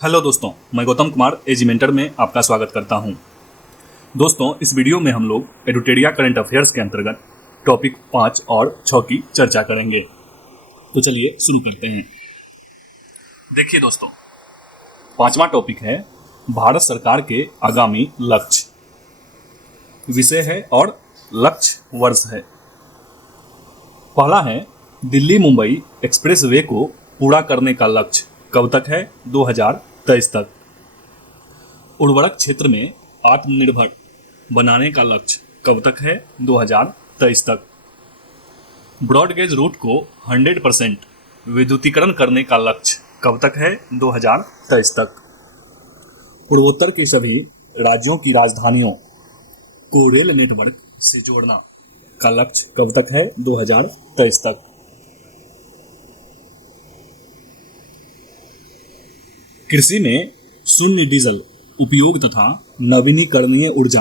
Hello दोस्तों, मैं गौतम कुमार एजी mentor में आपका स्वागत करता हूं। दोस्तों, इस वीडियो में हम लोग एडुटेरिया करंट अफेयर्स के अंतर्गत टॉपिक 5 और 6 की चर्चा करेंगे। तो चलिए शुरू करते हैं। देखिए दोस्तों, 5वां टॉपिक है भारत सरकार के आगामी लक्ष्य। विषय है और लक्ष्य वर्ष है। पहला है दिल्ली मुंबई एक्सप्रेस वे को पूरा करने का लक्ष्य कब तक है? 2023 तक। उर्वरक क्षेत्र में आत्मनिर्भर बनाने का लक्ष्य कब तक है? 2023 तक। ब्रॉडगेज रूट को 100% विद्युतीकरण करने का लक्ष्य कब तक है? 2023 तक। पूर्वोत्तर के सभी राज्यों की राजधानियों को रेल नेटवर्क से जोड़ना का लक्ष्य कब तक है? 2023 तक। कृषि में शून्य डीजल उपयोग तथा नवीनीकरणीय ऊर्जा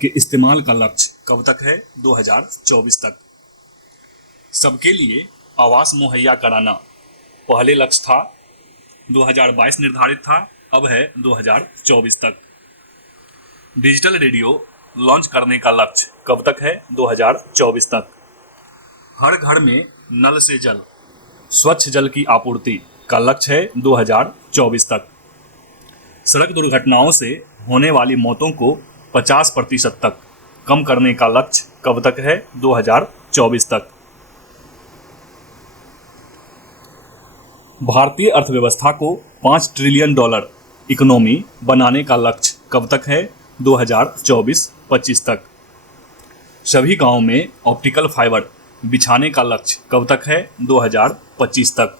के इस्तेमाल का लक्ष्य कब तक है? 2024 तक। सबके लिए आवास मुहैया कराना पहले लक्ष्य था, 2022 निर्धारित था, अब है 2024 तक। डिजिटल रेडियो लॉन्च करने का लक्ष्य कब तक है? 2024 तक। हर घर में नल से जल, स्वच्छ जल की आपूर्ति का लक्ष्य है 2024 तक। सड़क दुर्घटनाओं से होने वाली मौतों को 50% तक कम करने का लक्ष्य कब तक है? 2024 तक। भारतीय अर्थव्यवस्था को $5 ट्रिलियन इकोनॉमी बनाने का लक्ष्य कब तक है? 2024-25 तक। सभी गांवों में ऑप्टिकल फाइबर बिछाने का लक्ष्य कब तक है? 2025 तक।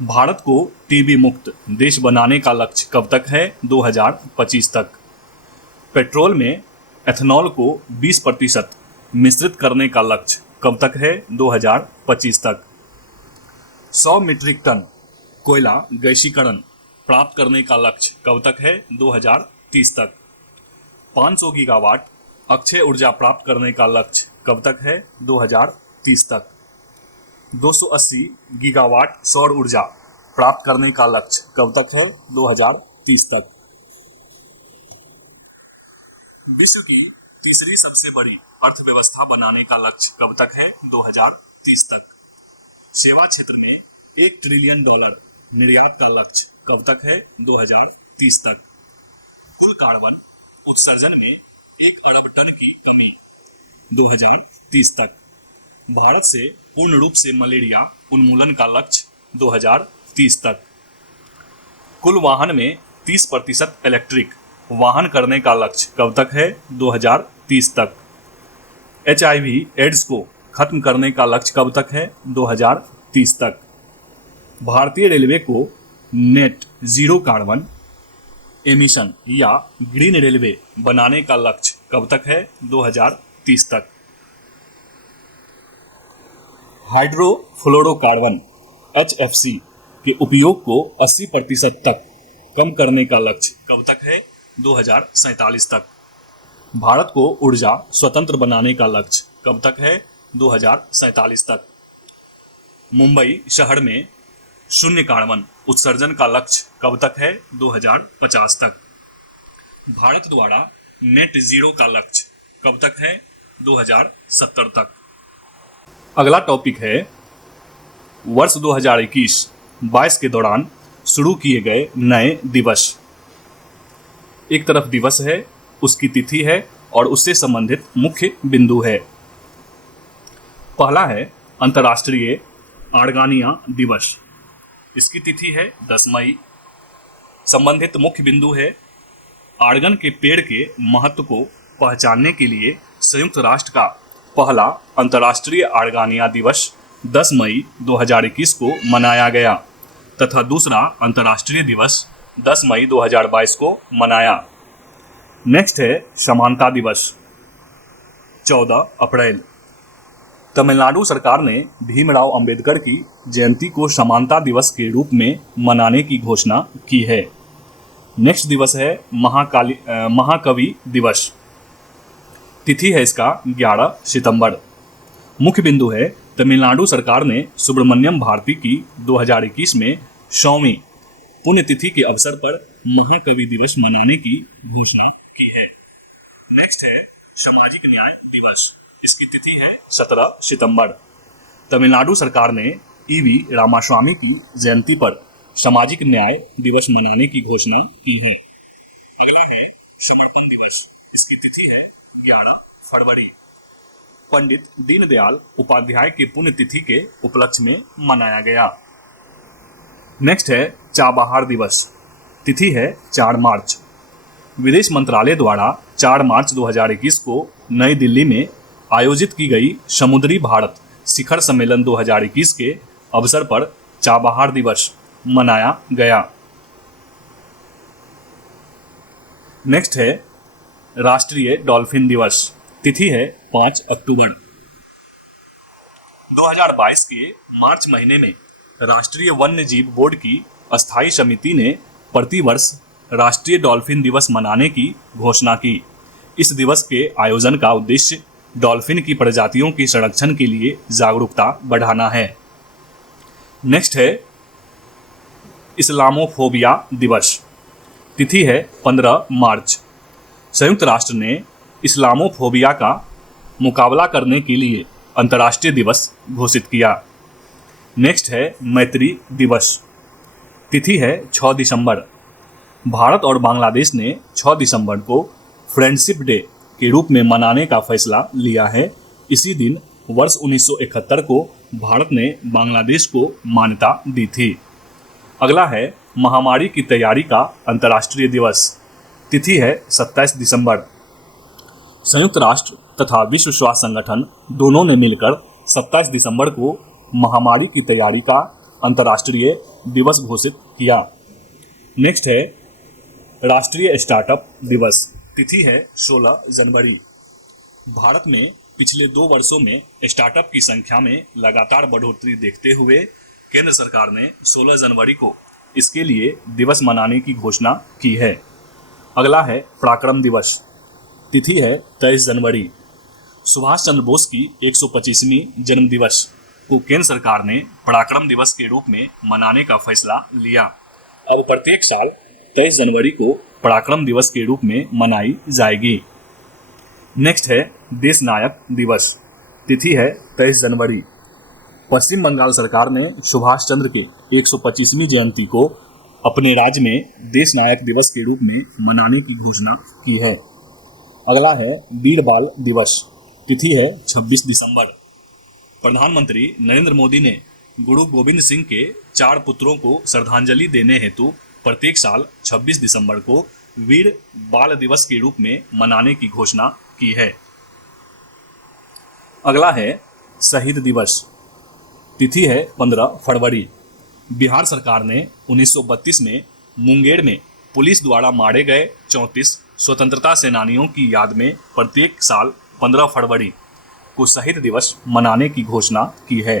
भारत को टीबी मुक्त देश बनाने का लक्ष्य कब तक है? 2025 तक। पेट्रोल में एथेनॉल को 20% मिश्रित करने का लक्ष्य कब तक है? 2025 तक। 100 मीट्रिक टन कोयला गैसीकरण प्राप्त करने का लक्ष्य कब तक है? 2030 तक। 500 गीगावाट अक्षय ऊर्जा प्राप्त करने का लक्ष्य कब तक है? 2030 तक। 280 गीगावाट सौर ऊर्जा प्राप्त करने का लक्ष्य कब तक है? 2030 तक। विश्व की तीसरी सबसे बड़ी अर्थव्यवस्था बनाने का लक्ष्य कब तक है? 2030 तक। सेवा क्षेत्र में $1 ट्रिलियन निर्यात का लक्ष्य कब तक है? 2030 तक। कुल कार्बन उत्सर्जन में 1 अरब टन की कमी 2030 तक। भारत से पूर्ण रूप से मलेरिया उन्मूलन का लक्ष्य 2030 तक। कुल वाहन में 30% इलेक्ट्रिक वाहन करने का लक्ष्य कब तक है? 2030 तक। HIV एड्स को खत्म करने का लक्ष्य कब तक है? 2030 तक। भारतीय रेलवे को नेट जीरो कार्बन एमिशन या ग्रीन रेलवे बनाने का लक्ष्य कब तक है? 2030 तक। हाइड्रोफ्लोरोकार्बन HFC के उपयोग को 80% तक कम करने का लक्ष्य कब तक है? 2047 तक। भारत को ऊर्जा स्वतंत्र बनाने का लक्ष्य कब तक है? 2047 तक। मुंबई शहर में शून्य कार्बन उत्सर्जन का लक्ष्य कब तक है? 2050 तक। भारत द्वारा नेट जीरो का लक्ष्य कब तक है? 2070 तक। अगला टॉपिक है वर्ष 2021-22 के दौरान शुरू किए गए नए दिवस। एक तरफ दिवस है, उसकी तिथि है और उससे संबंधित मुख्य बिंदु है। पहला है अंतर्राष्ट्रीय आर्गानिया दिवस। इसकी तिथि है 10 मई। संबंधित मुख्य बिंदु है आर्गन के पेड़ के महत्व को पहचानने के लिए संयुक्त राष्ट्र का पहला अंतर्राष्ट्रीय आर्गानिया दिवस 10 मई 2021 को मनाया गया तथा दूसरा अंतर्राष्ट्रीय दिवस 10 मई 2022 को मनाया। नेक्स्ट है समानता दिवस 14 अप्रैल। तमिलनाडु सरकार ने भीमराव अंबेडकर की जयंती को समानता दिवस के रूप में मनाने की घोषणा की है। नेक्स्ट दिवस है महाकवि दिवस। तिथि है इसका 11 सितंबर। मुख्य बिंदु है तमिलनाडु सरकार ने सुब्रमण्यम भारती की 2021 में 100वीं पुण्यतिथि के अवसर पर महाकवि दिवस मनाने की घोषणा की है। नेक्स्ट है सामाजिक न्याय दिवस। इसकी तिथि है 17 सितंबर। तमिलनाडु सरकार ने ईवी रामास्वामी की जयंती पर सामाजिक न्याय दिवस मनाने की घोषणा की है। अगला है समर्पण दिवस। इसकी तिथि है 11 फरवरी। पंडित दीनदयाल उपाध्याय की पुण्यतिथि के उपलक्ष्य में मनाया गया। नेक्स्ट है चाबहार दिवस। तिथि है 4 मार्च। विदेश मंत्रालय द्वारा 4 मार्च 2021 को नई दिल्ली में आयोजित की गई समुद्री भारत शिखर सम्मेलन 2021 के अवसर पर चाबहार दिवस मनाया गया। नेक्स्ट है राष्ट्रीय डॉल्फिन दिवस। तिथि है 5 अक्टूबर। 2022 के मार्च महीने में राष्ट्रीय वन्य जीव बोर्ड की अस्थायी समिति ने प्रतिवर्ष राष्ट्रीय डॉल्फिन दिवस मनाने की घोषणा की। इस दिवस के आयोजन का उद्देश्य डॉल्फिन की प्रजातियों के संरक्षण के लिए जागरूकता बढ़ाना है। नेक्स्ट है इस्लामोफोबिया दिवस। तिथि है 15 मार्च। संयुक्त राष्ट्र ने इस्लामोफोबिया का मुकाबला करने के लिए अंतर्राष्ट्रीय दिवस घोषित किया। नेक्स्ट है मैत्री दिवस। तिथि है 6 दिसंबर। भारत और बांग्लादेश ने 6 दिसंबर को फ्रेंडशिप डे के रूप में मनाने का फैसला लिया है। इसी दिन वर्ष 1971 को भारत ने बांग्लादेश को मान्यता दी थी। अगला है महामारी की तैयारी का अंतर्राष्ट्रीय दिवस। तिथि है 27 दिसंबर। संयुक्त राष्ट्र तथा विश्व स्वास्थ्य संगठन दोनों ने मिलकर 27 दिसंबर को महामारी की तैयारी का अंतर्राष्ट्रीय दिवस घोषित किया। नेक्स्ट है राष्ट्रीय स्टार्टअप दिवस। तिथि है 16 जनवरी। भारत में पिछले 2 वर्षों में स्टार्टअप की संख्या में लगातार बढ़ोतरी देखते हुए केंद्र सरकार ने 16 जनवरी को इसके लिए दिवस मनाने की घोषणा की है। अगला है पराक्रम दिवस। तिथि है 23 जनवरी। सुभाष चंद्र बोस की 125वीं जन्म दिवस को केंद्र सरकार ने पराक्रम दिवस के रूप में मनाने का फैसला लिया। अब प्रत्येक साल 23 जनवरी को पराक्रम दिवस के रूप में मनाई जाएगी। नेक्स्ट है देश नायक दिवस। तिथि है 23 जनवरी। पश्चिम बंगाल सरकार ने सुभाष चंद्र के 125वीं जयंती को अपने राज्य में देश नायक दिवस के रूप में मनाने की घोषणा की है। अगला है वीर बाल दिवस। तिथि है 26 दिसंबर। प्रधानमंत्री नरेंद्र मोदी ने गुरु गोविंद सिंह के 4 पुत्रों को श्रद्धांजलि देने हेतु प्रत्येक साल 26 दिसंबर को वीर बाल दिवस के रूप में मनाने की घोषणा की है। अगला है शहीद दिवस। तिथि है 15 फरवरी। बिहार सरकार ने 1932 में मुंगेर में पुलिस द्वारा मारे गए 34 स्वतंत्रता सेनानियों की याद में प्रत्येक साल 15 फरवरी को शहीद दिवस मनाने की घोषणा की है।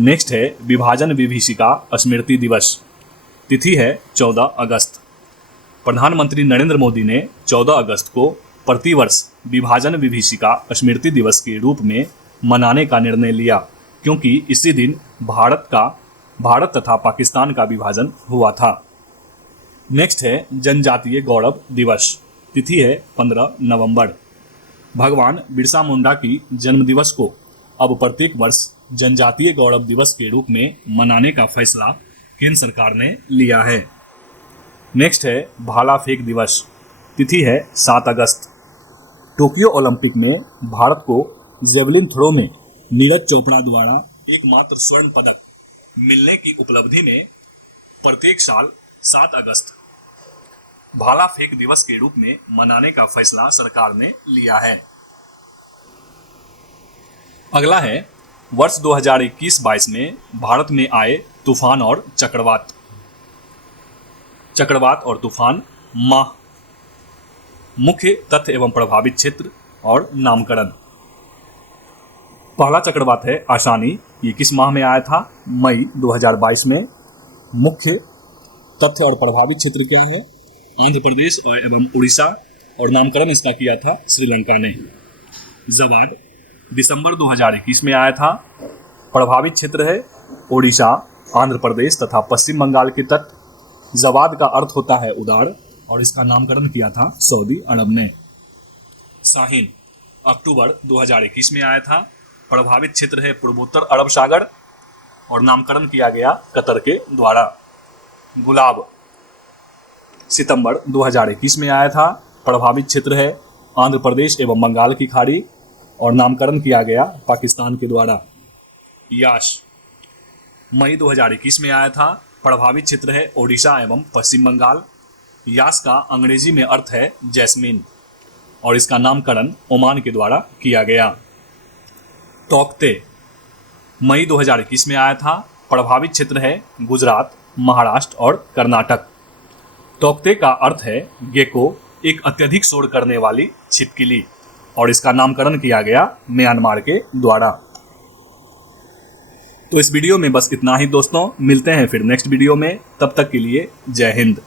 नेक्स्ट है विभाजन विभीषिका स्मृति दिवस। तिथि है 14 अगस्त। प्रधानमंत्री नरेंद्र मोदी ने 14 अगस्त को प्रतिवर्ष विभाजन विभीषिका स्मृति दिवस के रूप में मनाने का निर्णय लिया, क्योंकि इसी दिन भारत तथा पाकिस्तान का विभाजन हुआ था। नेक्स्ट है जनजातीय गौरव दिवस। तिथि है 15 नवंबर। भगवान बिरसा मुंडा की जन्म दिवस को अब प्रत्येक वर्ष जनजातीय गौरव दिवस के रूप में मनाने का फैसला केंद्र सरकार ने लिया है। नेक्स्ट है भाला फेंक दिवस। तिथि है 7 अगस्त। टोक्यो ओलंपिक में भारत को जेवलिन थ्रो में नीरज चोपड़ा द्वारा एकमात्र स्वर्ण पदक मिलने की उपलब्धि में प्रत्येक साल 7 अगस्त भाला फेंक दिवस के रूप में मनाने का फैसला सरकार ने लिया है। अगला है वर्ष 2021-22 में भारत में आए तूफान और चक्रवात और तूफान माह, मुख्य तथ्य एवं प्रभावित क्षेत्र और नामकरण। पहला चक्रवात है आसानी। ये किस माह में आया था? मई 2022 में। मुख्य तथ्य और प्रभावित क्षेत्र क्या है? आंध्र प्रदेश एवं उड़ीसा, और नामकरण इसका किया था श्रीलंका ने। जवार दिसंबर 2021 में आया था। प्रभावित क्षेत्र है उड़ीसा, आंध्र प्रदेश तथा पश्चिम बंगाल के तट। जवाद का अर्थ होता है उदार और इसका नामकरण किया था सऊदी अरब ने। शाहीन अक्टूबर 2021 में आया था। प्रभावित क्षेत्र है पूर्वोत्तर अरब सागर और नामकरण किया गया कतर के द्वारा। गुलाब सितंबर 2021 में आया था। प्रभावित क्षेत्र है आंध्र प्रदेश एवं बंगाल की खाड़ी और नामकरण किया गया पाकिस्तान के द्वारा। यास मई 2021 में आया था। प्रभावित क्षेत्र है ओडिशा एवं पश्चिम बंगाल। यास का अंग्रेजी में अर्थ है जैस्मिन और इसका नामकरण ओमान के द्वारा किया गया। तोकते मई 2021 में आया था। प्रभावित क्षेत्र है गुजरात, महाराष्ट्र और कर्नाटक। तोकते का अर्थ है गेको, एक अत्यधिक शोर करने वाली छिपकली और इसका नामकरण किया गया म्यांमार के द्वारा। तो इस वीडियो में बस इतना ही दोस्तों, मिलते हैं फिर नेक्स्ट वीडियो में। तब तक के लिए जय हिंद।